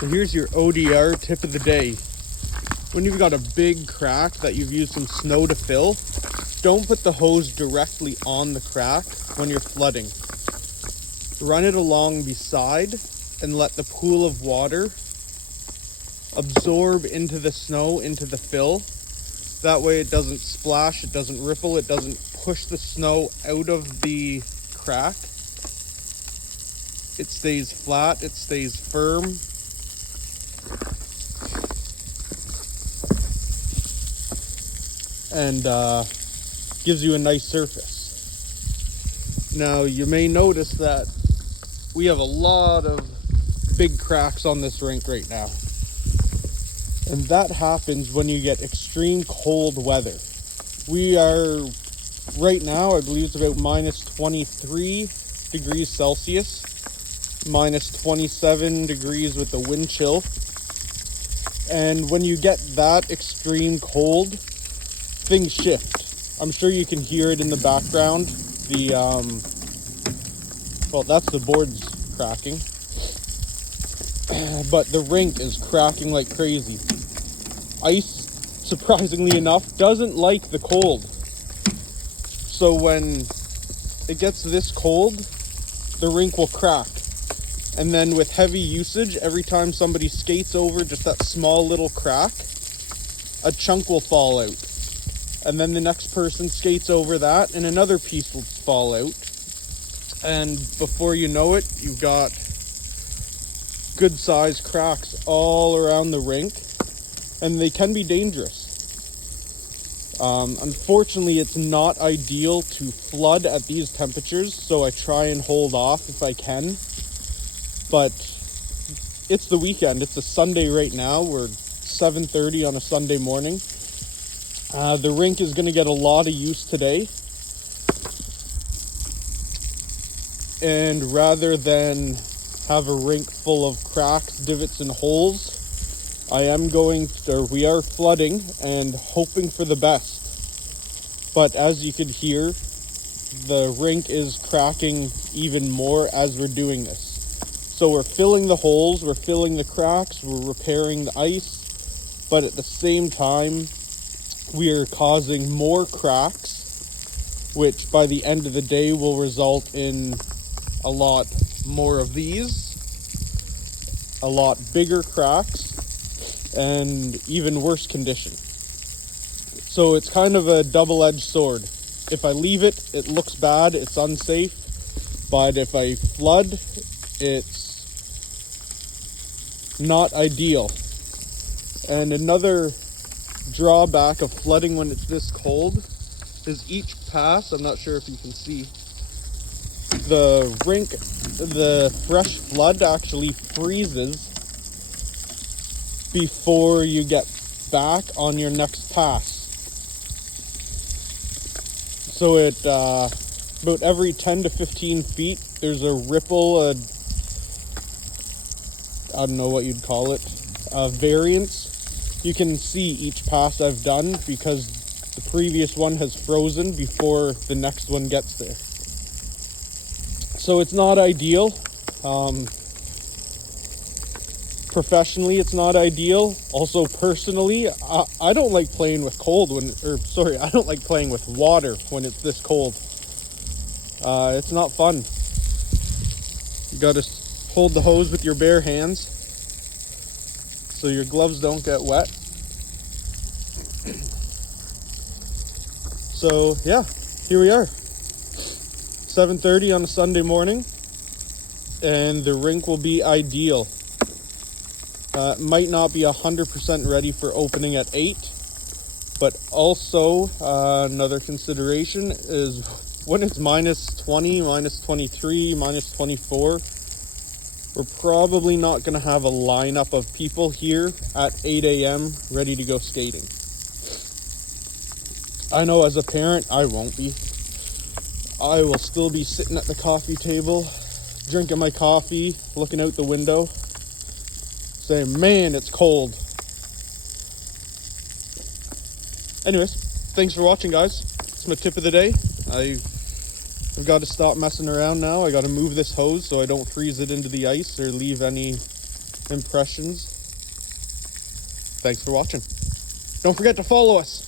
So here's your ODR tip of the day. When you've got a big crack that you've used some snow to fill, don't put the hose directly on the crack when you're flooding. Run it along beside and let the pool of water absorb into the snow, into the fill. That way it doesn't splash, it doesn't ripple, it doesn't push the snow out of the crack. It stays flat, it stays firm. And gives you a nice surface. Now you may notice that we have a lot of big cracks on this rink right now. And that happens when you get extreme cold weather. We are, right now, I believe it's about minus 23 degrees Celsius, minus 27 degrees with the wind chill. And when you get that extreme cold, things shift. I'm sure you can hear it in the background. Well, that's the boards cracking. But the rink is cracking like crazy. Ice, surprisingly enough, doesn't like the cold. So when it gets this cold, the rink will crack. And then with heavy usage, every time somebody skates over just that small little crack, a chunk will fall out. And then the next person skates over that and another piece will fall out. And before you know it, you've got good sized cracks all around the rink, and they can be dangerous. Unfortunately, it's not ideal to flood at these temperatures, so I try and hold off if I can. But it's the weekend. It's a Sunday right now. We're 7:30 on a Sunday morning. The rink is going to get a lot of use today. And rather than have a rink full of cracks, divots, and holes, we are flooding and hoping for the best. But as you could hear, the rink is cracking even more as we're doing this. So we're filling the holes, we're filling the cracks, we're repairing the ice, but at the same time, we are causing more cracks, which by the end of the day will result in a lot more of these, a lot bigger cracks, and even worse condition. So it's kind of a double-edged sword. If I leave it, it looks bad, it's unsafe, but if I flood, it's not ideal. And another drawback of flooding when it's this cold is each pass, I'm not sure if you can see, the rink, the fresh flood actually freezes before you get back on your next pass. So it about every 10 to 15 feet there's a ripple, I don't know what you'd call it, a variance. You can see each pass I've done because the previous one has frozen before the next one gets there. So it's not ideal. Professionally, it's not ideal. Also, personally, I don't like playing with I don't like playing with water when it's this cold. It's not fun. You gotta hold the hose with your bare hands so your gloves don't get wet. So yeah, here we are, 7:30 on a Sunday morning, and the rink will be ideal. It might not be 100% ready for opening at 8, but also another consideration is when it's minus 20, minus 23, minus 24, we're probably not going to have a lineup of people here at 8 a.m. ready to go skating. I know as a parent, I won't be. I will still be sitting at the coffee table, drinking my coffee, looking out the window, saying, man, it's cold. Anyways, thanks for watching, guys. It's my tip of the day. I've got to stop messing around now. I got to move this hose so I don't freeze it into the ice or leave any impressions. Thanks for watching. Don't forget to follow us.